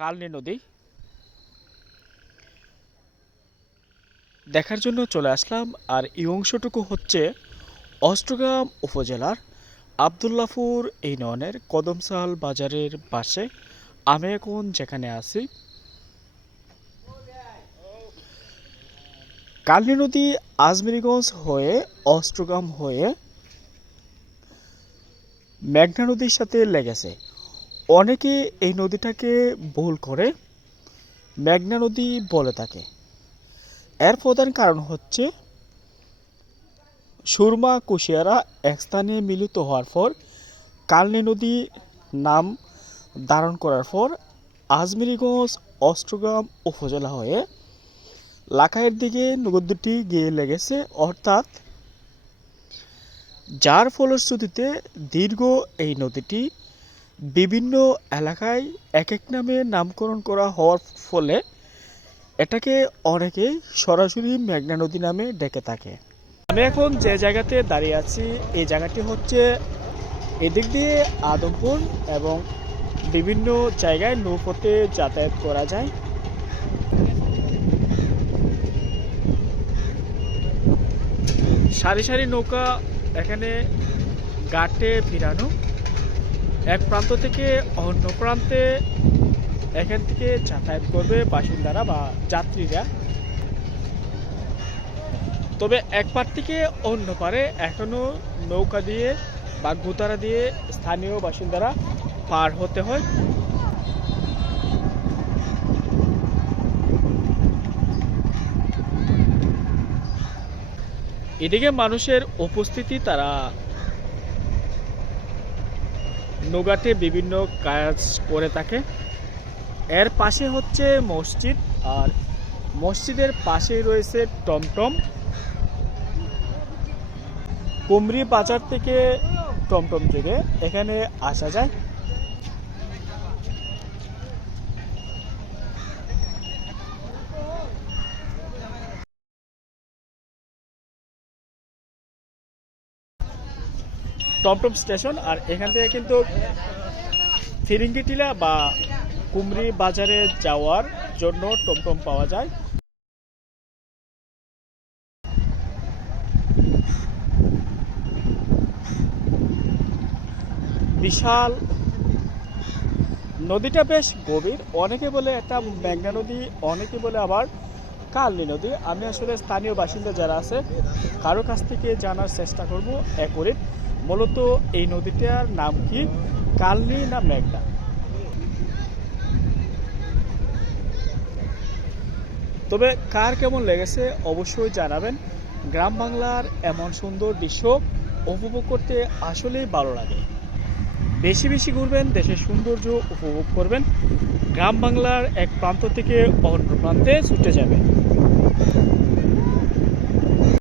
কালনী নদী। দেখার জন্য চলে আসলাম, আর এই অংশটুকু হচ্ছে অষ্টগ্রাম উপজেলার আবদুল্লাপুর ইউনিয়নের কদমসাল বাজারের পাশে। আমি এখন যেখানে আছি, কালনী নদী আজমিরিগঞ্জ হয়ে অষ্টগ্রাম হয়ে মেঘনা নদীর সাথে লেগেছে। অনেকে এই নদীটাকে ভুল করে মেঘনা নদী বলে থাকে। এর প্রধান কারণ হচ্ছে সুরমা কুশিয়ারা এক স্থানে মিলিত হওয়ার পর কালনী নদী নাম ধারণ করার পর আজমিরিগঞ্জ, অষ্টগ্রাম উপজেলা হয়ে লাখাইয়ের দিকে নদীটি গিয়ে লেগেছে, অর্থাৎ যার ফলশ্রুতিতে দীর্ঘ এই নদীটি বিভিন্ন এলাকায় এক এক নামে নামকরণ করা হওয়ার ফলে এটাকে অনেকে সরাসরি মেঘনা নদী নামে ডেকে থাকে। আমি এখন যে জায়গাতে দাঁড়িয়ে আছি, এই জায়গাটি হচ্ছে এদিক দিয়ে আদমপুর এবং বিভিন্ন জায়গায় নৌপথে যাতায়াত করা যায়। সারি সারি নৌকা এখানে ঘাটে ফিরানো এক প্রান্ত থেকে অন্য প্রান্তে এখান থেকে যাতায়াত করবে বাসিন্দারা বা যাত্রীরা। তবে এক পার থেকে অন্য পারে এখনও নৌকা দিয়ে বা গুতারা দিয়ে স্থানীয় বাসিন্দারা পার হতে হয়। এদিকে মানুষের উপস্থিতি তারা নৌকাতে বিভিন্ন কাজ করে থাকে। এর পাশে হচ্ছে মসজিদ, আর মসজিদের পাশে রয়েছে টমটম। কুমরি বাজার থেকে টমটম থেকে এখানে আসা যায়। টমটম স্টেশন, আর এখান থেকে কিন্তু ফিরিঙ্গিটিলা বা কুমরি বাজারে যাওয়ার জন্য টমটম পাওয়া যায়। বিশাল নদীটা বেশ গভীর। অনেকে বলে এটা মেঘনা নদী, অনেকে বলে আবার কালনি নদী। আমি আসলে স্থানীয় বাসিন্দা যারা আছে, কারও কাছ থেকে জানার চেষ্টা করব। অ্যাকুরেট মূলত এই নদীটার নাম কি? কালনি না মেঘনা? তবে কার কেমন লেগেছে অবশ্যই জানাবেন। গ্রাম বাংলার এমন সুন্দর দৃশ্য উপভোগ করতে আসলেই ভালো লাগে। বেশি বেশি ঘুরবেন, দেশের সৌন্দর্য উপভোগ করবেন। গ্রাম বাংলার এক প্রান্ত থেকে অন্য প্রান্তে ছুটে যাবেন।